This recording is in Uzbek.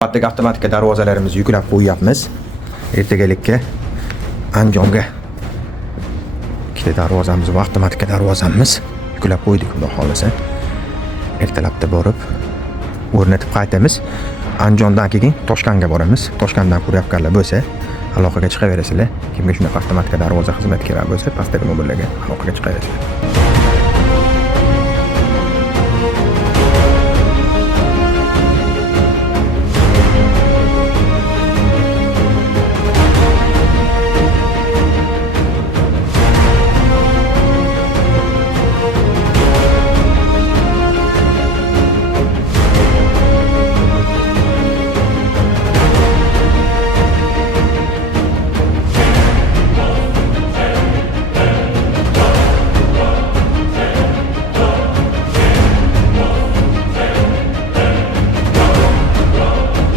Navbatdagi avtomatika darvozalarimizni yuklab qo'yapmiz. Ertagalikka Andijonga ikkita darvozamiz va avtomatika darvozamiz yuklab qo'ydik, xudo xolasa. Ertalabda borib o'rnatib qaytamiz. Andijondan keyin Toshkentga boramiz. Toshkentdan ko'ryapganlar bo'lsa, aloqaga chiqaverasizlar. Kimga shunaqa avtomatika darvoza xizmati kerak bo'lsa, pastdagi mobillarga aloqaga chiqaverasizlar.